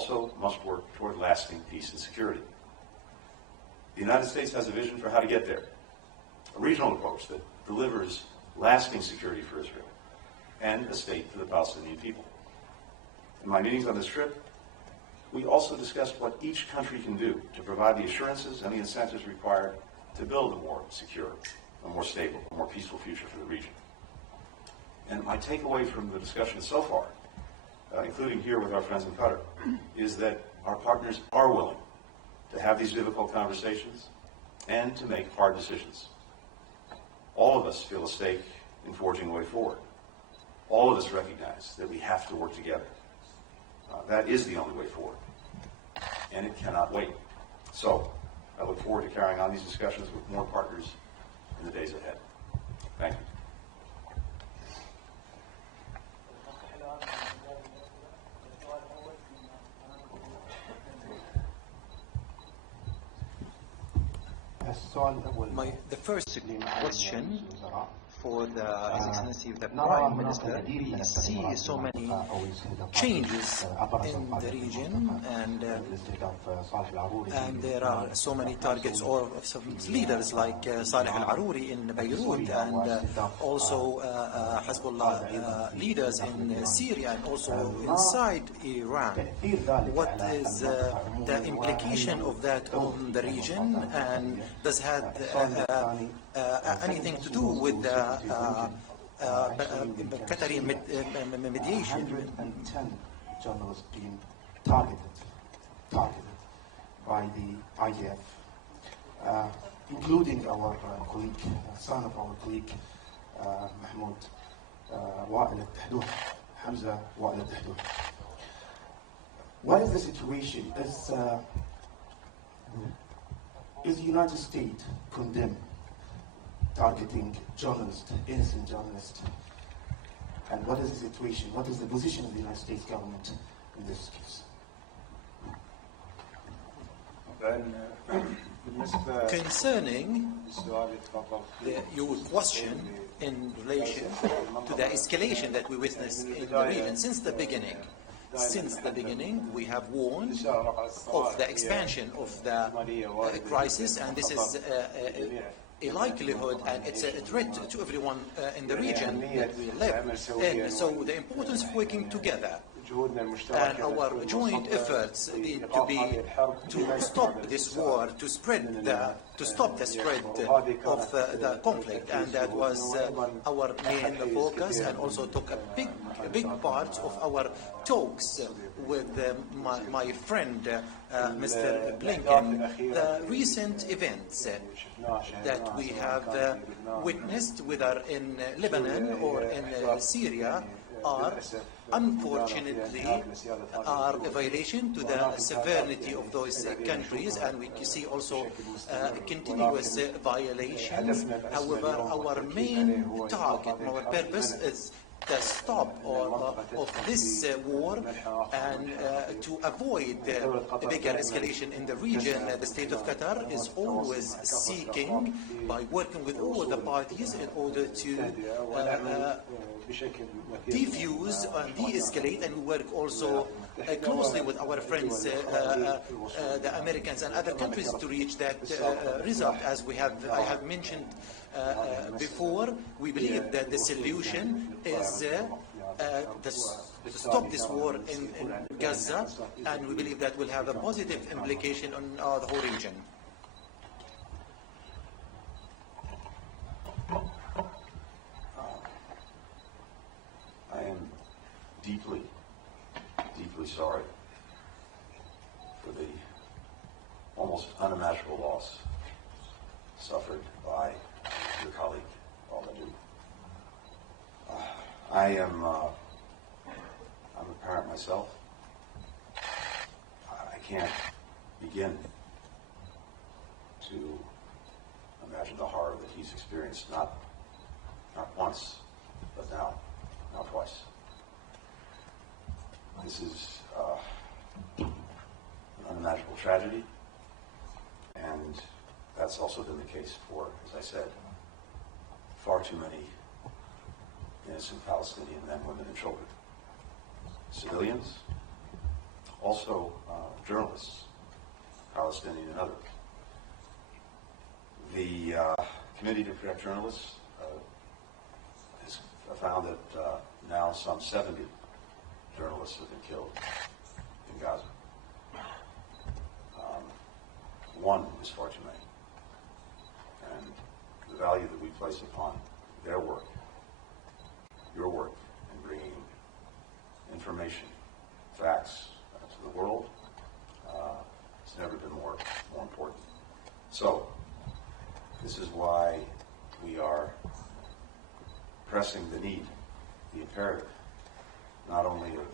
also must work toward lasting peace and security. The United States has a vision for how to get there, a regional approach that delivers lasting security for Israel and a state for the Palestinian people. In my meetings on this trip, we also discussed what each country can do to provide the assurances and the incentives required to build a more secure, a more stable, a more peaceful future for the region. And my takeaway from the discussion so far, including here with our friends in Qatar, is that our partners are willing to have these difficult conversations and to make hard decisions. All of us feel a stake in forging a way forward. All of us recognize that we have to work together. That is the only way forward, and it cannot wait. So I look forward to carrying on these discussions with more partners in the days ahead. Thank you. The first question for His Excellency the Prime Minister, we see so many changes in the region, and there are so many targets of some leaders like Saleh al-Aruri in Beirut, and also Hezbollah leaders in Syria and also inside Iran. What is the implication of that on the region, and does it have anything to do with the Qatari mediation? 10 journalists being targeted by the IDF, including our colleague, son of our colleague, Mahmoud Wa'il al-Tahdouh, Hamza Wa'il al-Tahdouh. What is the situation? Is the United States condemned targeting journalists, innocent journalists? And what is the situation? What is the position of the United States government in this case? Concerning your question in relation to the escalation that we witnessed in the region since the beginning. Since the beginning, we have warned of the expansion of the crisis, and this is a likelihood, and it's a threat to everyone in the region that we live in. So the importance of working together and our joint efforts need to be to stop this war, to stop the spread of the conflict, and that was our main focus, and also took a big part of our talks with my friend Mr. Blinken. The recent events that we have witnessed, whether in Lebanon or in Syria, are unfortunately a violation to the sovereignty of those countries, and we see also continuous violations. However, our main target, our purpose is the stop of this war, and to avoid a bigger escalation in the region. The state of Qatar is always seeking, by working with all the parties, in order to defuse and de-escalate, and we work also closely with our friends, the Americans and other countries, to reach that result. As I have mentioned before, we believe that the solution is to stop this war in Gaza, and we believe that will have a positive implication on the whole region. I am deeply, deeply sorry for the almost unimaginable loss suffered by your colleague, Al-Madou. I'm a parent myself. I can't begin to imagine the horror that he's experienced, not once, but now twice. This is an unimaginable tragedy, and that's also been the case for, as I said, far too many innocent Palestinian men, women, and children. Civilians, also journalists, Palestinian and other. The Committee to Protect Journalists has found that now some 70 journalists have been killed in Gaza. One is far too many. And the value that we place upon their work, your work, in bringing information, facts to the world, it's never been more important. So, this is why we are pressing the need, the imperative, not only of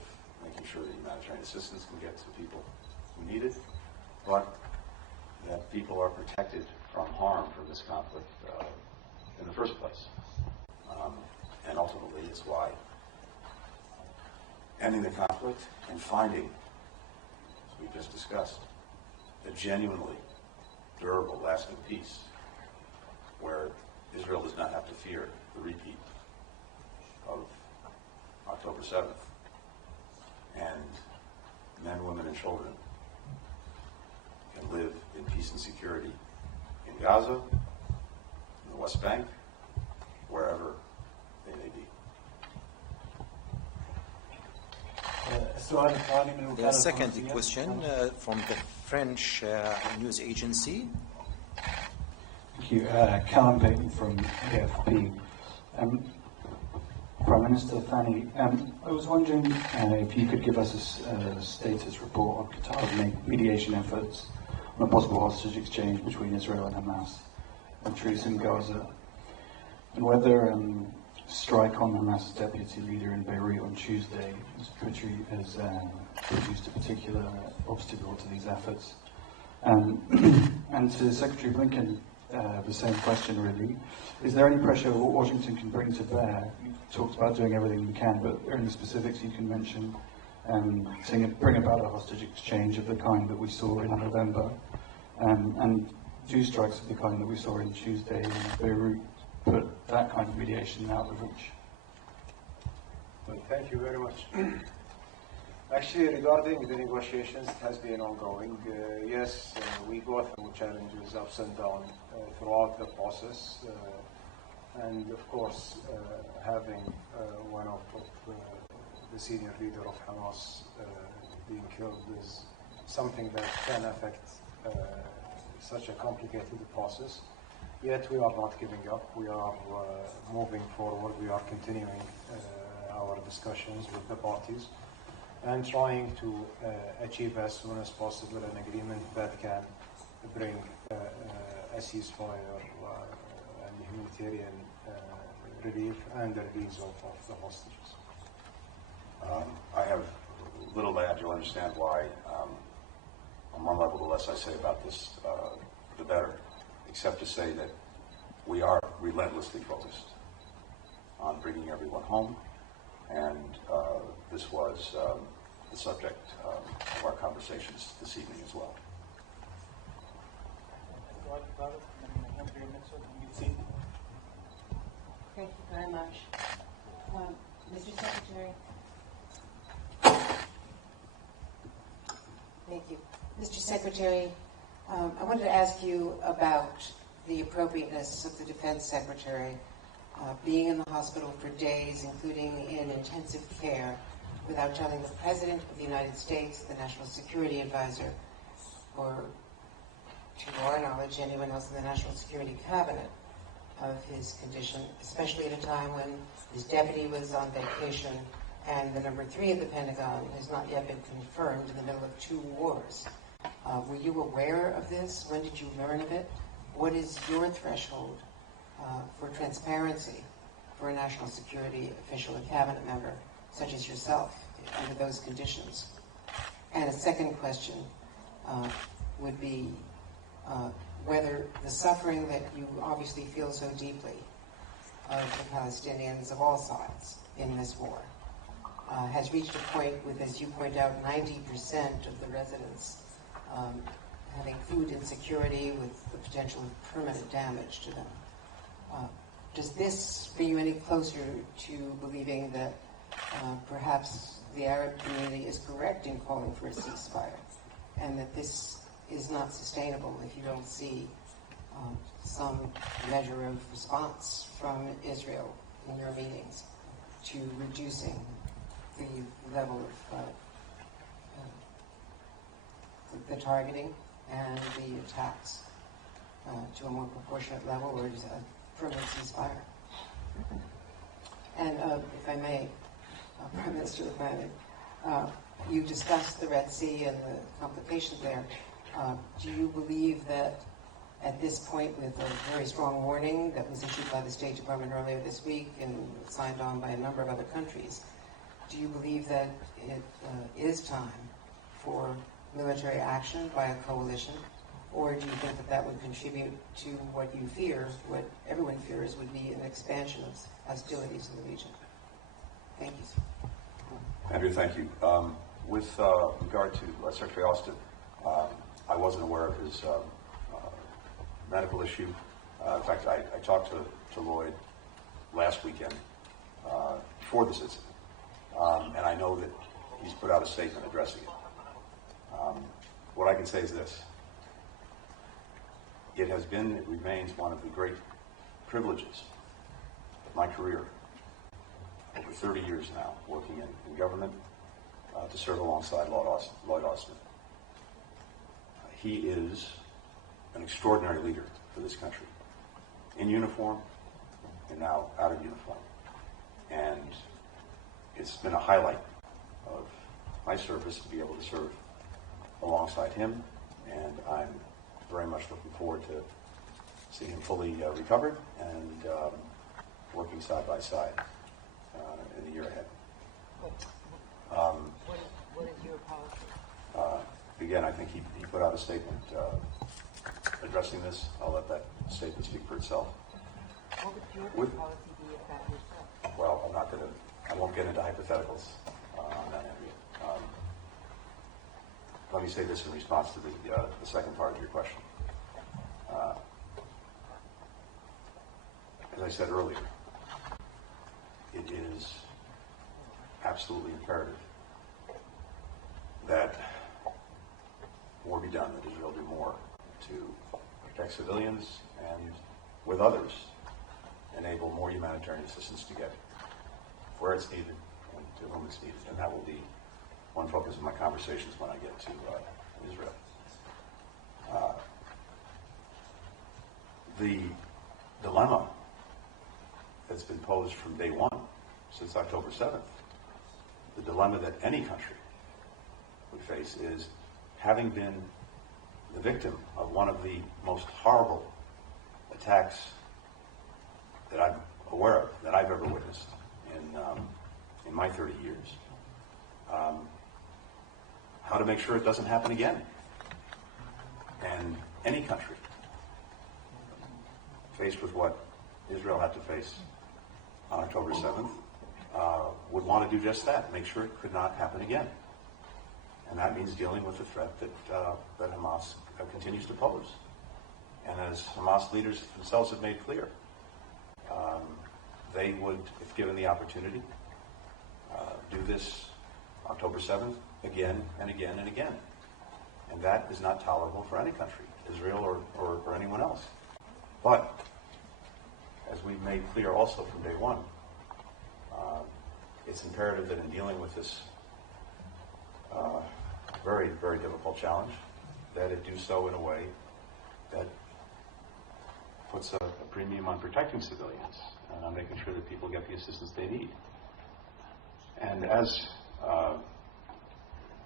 making sure that humanitarian assistance can get to people who need it, but that people are protected from harm from this conflict in the first place. And ultimately, it's why ending the conflict and finding, as we just discussed, a genuinely durable, lasting peace where Israel does not have to fear the repeat of October 7th, and men, women, and children can live in peace and security in Gaza, in the West Bank, wherever they may be. The second question from the French news agency. Thank you. Callum Payton from AFP. Prime Minister Thani, I was wondering if you could give us a status report on Qatar's mediation efforts on a possible hostage exchange between Israel and Hamas and truce in Gaza, and whether strike on Hamas deputy leader in Beirut on Tuesday has produced a particular obstacle to these efforts. And to Secretary Blinken, the same question really. Is there any pressure Washington can bring to bear? You talked about doing everything you can, but are there any specifics you can mention to bring about a hostage exchange of the kind that we saw in November? And do strikes of the kind that we saw in Tuesday in Beirut put that kind of mediation out of reach? Well, thank you very much. Actually, regarding the negotiations, it has been ongoing. Yes, we go through challenges, ups and downs throughout the process. And of course, having one of the senior leader of Hamas being killed is something that can affect such a complicated process. Yet we are not giving up. We are moving forward. We are continuing our discussions with the parties and trying to achieve as soon as possible an agreement that can bring a ceasefire and humanitarian relief and the release of the hostages. I have little to add. You'll understand why. On one level, the less I say about this, the better, except to say that we are relentlessly focused on bringing everyone home, and this was the subject of our conversations this evening as well. Thank you very much. Mr. Secretary. Thank you. Mr. Secretary, I wanted to ask you about the appropriateness of the Defense Secretary being in the hospital for days, including in intensive care, without telling the President of the United States, the National Security Advisor, or, to our knowledge, anyone else in the National Security Cabinet of his condition, especially at a time when his deputy was on vacation and the number 3 of the Pentagon has not yet been confirmed in the middle of 2 wars. Were you aware of this? When did you learn of it? What is your threshold for transparency for a national security official and cabinet member such as yourself under those conditions? And a second question would be whether the suffering that you obviously feel so deeply of the Palestinians of all sides in this war has reached a point with, as you point out, 90% of the residents having food insecurity with the potential of permanent damage to them. Does this bring you any closer to believing that perhaps the Arab community is correct in calling for a ceasefire, and that this is not sustainable if you don't see some measure of response from Israel in your meetings to reducing the level of the targeting and the attacks to a more proportionate level, or just a permanent ceasefire. And if I may, Prime Minister Rahman, you discussed the Red Sea and the complications there. Do you believe that at this point, with a very strong warning that was issued by the State Department earlier this week and signed on by a number of other countries, do you believe that it is time for military action by a coalition, or do you think that that would contribute to what you fear, what everyone fears, would be an expansion of hostilities in the region? Thank you. Andrew, thank you. With regard to Secretary Austin, I wasn't aware of his medical issue. In fact, I talked to Lloyd last weekend before this incident, and I know that he's put out a statement addressing it. What I can say is this. It has been, it remains one of the great privileges of my career, over 30 years now, working in government, to serve alongside Lloyd Austin. He is an extraordinary leader for this country, in uniform and now out of uniform. And it's been a highlight of my service to be able to serve alongside him, and I'm very much looking forward to seeing him fully recovered and working side by side in the year ahead. What is your policy? Again, I think he put out a statement addressing this. I'll let that statement speak for itself. What would your policy be if that was so? Well, I won't get into hypotheticals on that area. Let me say this in response to the second part of your question. As I said earlier, it is absolutely imperative that more be done, that Israel do more to protect civilians and, with others, enable more humanitarian assistance to get where it's needed and to whom it's needed. And that will be one focus of my conversations when I get to Israel. The dilemma that's been posed from day one, since October 7th, the dilemma that any country would face is, having been the victim of one of the most horrible attacks that I'm aware of, that I've ever witnessed in my 30 years, how to make sure it doesn't happen again. And any country faced with what Israel had to face on October 7th would want to do just that, make sure it could not happen again. And that means dealing with the threat that Hamas continues to pose. And as Hamas leaders themselves have made clear, they would, if given the opportunity, do this October 7th again and again and again. And that is not tolerable for any country, Israel or anyone else. But, as we've made clear also from day one, it's imperative that in dealing with this very, very difficult challenge, that it do so in a way that puts a premium on protecting civilians and on making sure that people get the assistance they need. And as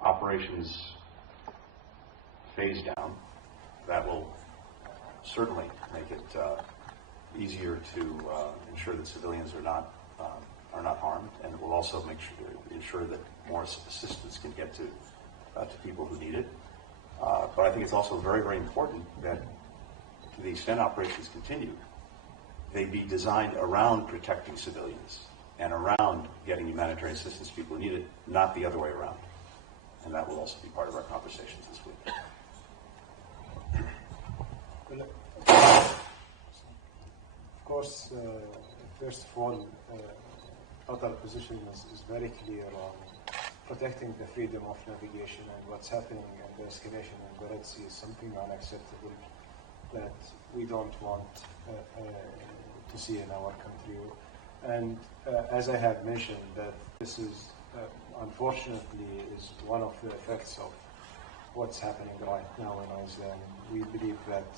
operations phase down, that will certainly make it easier to ensure that civilians are not harmed, and it will also ensure that more assistance can get to people who need it. But I think it's also very, very important that, to the extent operations continue, they be designed around protecting civilians and around getting humanitarian assistance to people who need it, not the other way around. And that will also be part of our conversations this week. Of course, first of all, Qatar's position is very clear on protecting the freedom of navigation, and what's happening and the escalation in the Red Sea is something unacceptable that we don't want to see in our country. And as I have mentioned, that this is unfortunately is one of the effects of what's happening right now in Iceland. We believe that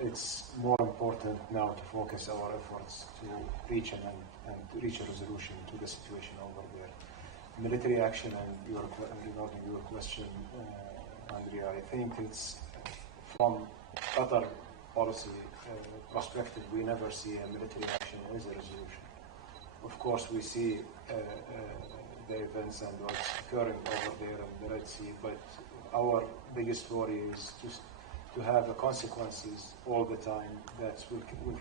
it's more important now to focus our efforts to reach and reach a resolution to the situation over there. Military action and regarding your question, Andrea, I think it's from Qatar policy perspective, we never see a military action as a resolution. Of course, we see the events and what's occurring over there in the Red Sea, but our biggest worry is just to have the consequences all the time that will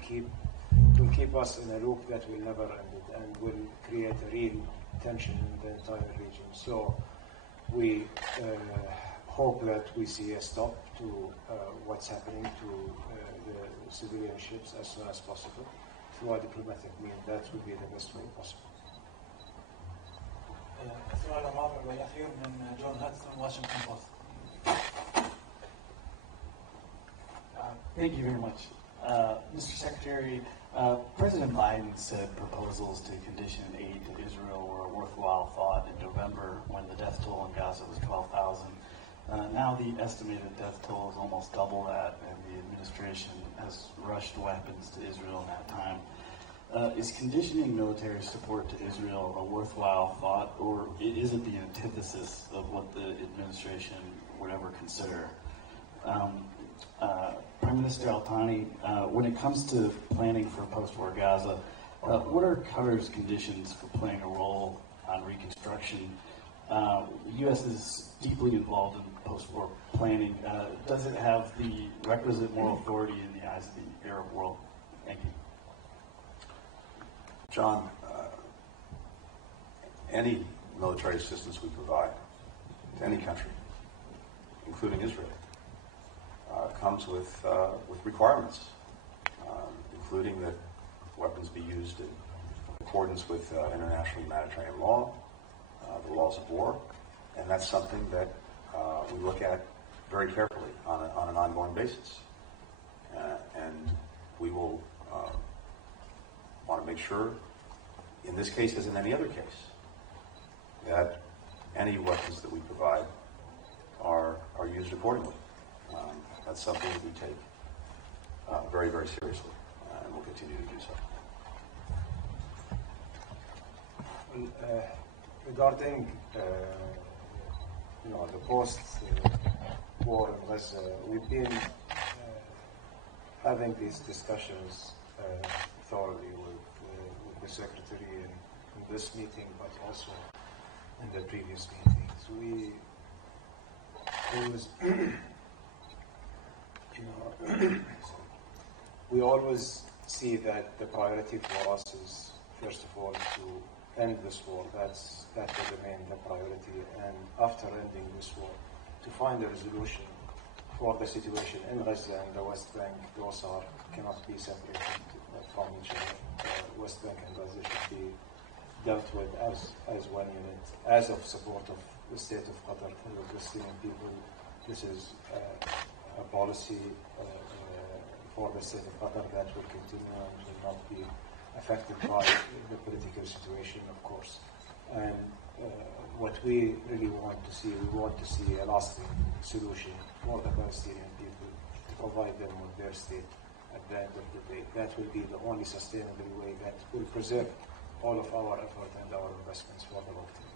keep us in a loop that will never end and will create a real tension in the entire region. So we hope that we see a stop to what's happening to the civilian ships as soon as possible through a diplomatic means. That would be the best way possible. السؤال الرابع والأخير من جون هاتسون واشنطن بوست. Thank you very much. Mr. Secretary, President Biden said proposals to condition aid to Israel were a worthwhile thought in November when the death toll in Gaza was 12,000. Now the estimated death toll is almost double that, and the administration has rushed weapons to Israel in that time. Is conditioning military support to Israel a worthwhile thought, or is it the antithesis of what the administration would ever consider? Prime Minister Al-Thani, when it comes to planning for post-war Gaza, what are Qatar's conditions for playing a role on reconstruction? The U.S. is deeply involved in post-war planning. Does it have the requisite moral authority in the eyes of the Arab world? Thank you. John, any military assistance we provide to any country, including Israel, comes with requirements, including that weapons be used in accordance with international humanitarian law, the laws of war, and that's something that we look at very carefully on an ongoing basis. And we will want to make sure, in this case as in any other case, that any weapons that we provide are used accordingly. That's something that we take very, very seriously, and we'll continue to do so. Regarding the post-war in Gaza, we've been having these discussions thoroughly with the Secretary in this meeting, but also in the previous meetings. We always see that the priority for us is, first of all, to end this war. That will remain the priority. And after ending this war, to find a resolution for the situation in Gaza and the West Bank. Those cannot be separated from each other. West Bank and Gaza should be dealt with as one unit. As of support of the state of Qatar and the Palestinian people, this is a policy for the state of Qatar that will continue and will not be affected by the political situation, of course. And what we really want to see, we want to see a lasting solution for the Palestinian people to provide them with their state at the end of the day. That will be the only sustainable way that will preserve all of our effort and our investments for the long term.